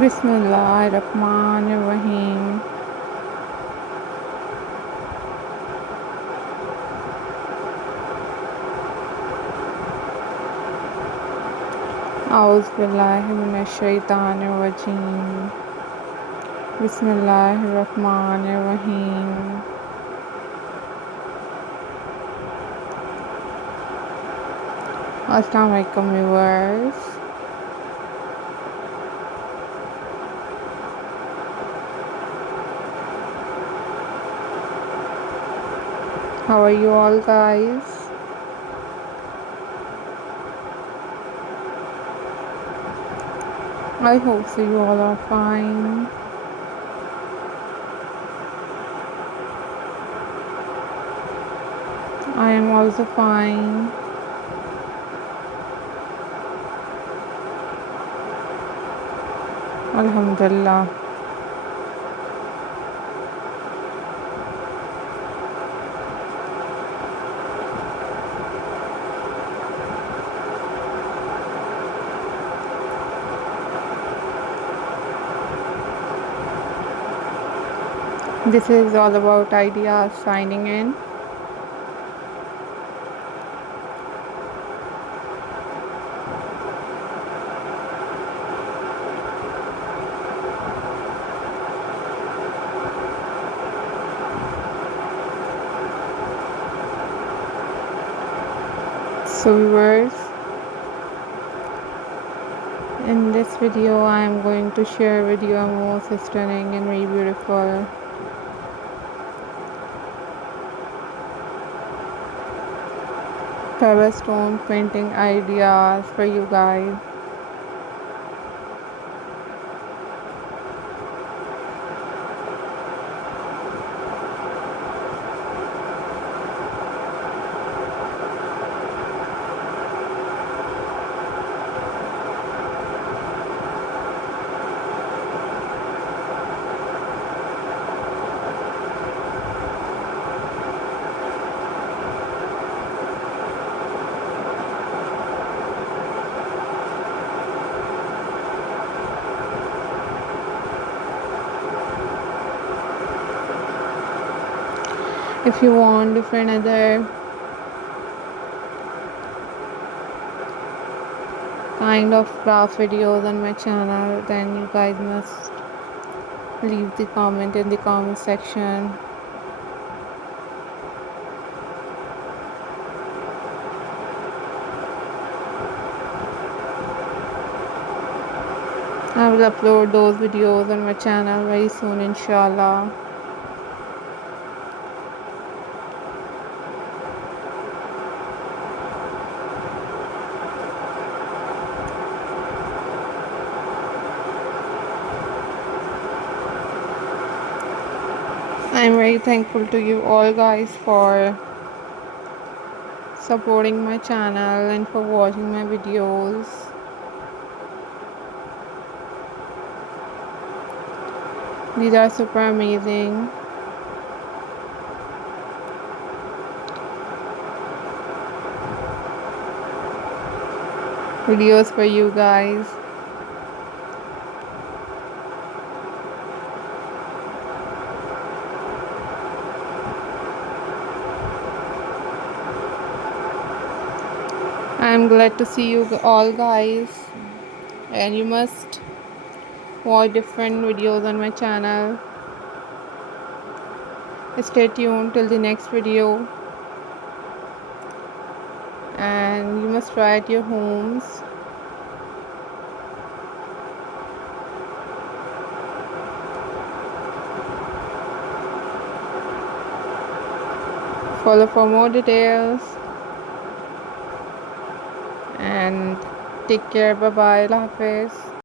बिस्मिल्लाहिर्रहमानिर्रहीम। औज़ुबिल्लाहि मिनश्शैतानिर्रजीम। बिस्मिल्लाहिर्रहमानिर्रहीम। अस्सलाम वालेकुम viewers. How are you all guys? I hope so you all are fine. I am also fine. Alhamdulillah. This is all about ideas signing in. So viewers, in this video I am going to share with you a most stunning and very beautiful pebble stone painting ideas for you guys. If you want different other kind of craft videos on my channel, then you guys must leave the comment in the comment section. I will upload those videos on my channel very soon, inshallah. I'm very thankful to you all guys for supporting my channel and for watching my videos. These are super amazing. Videos for you guys. I'm glad to see you all guys, and you must watch different videos on my channel. Stay tuned till the next video, and you must try at your homes. Follow for more details, and take care. Bye bye. Allah Hafiz.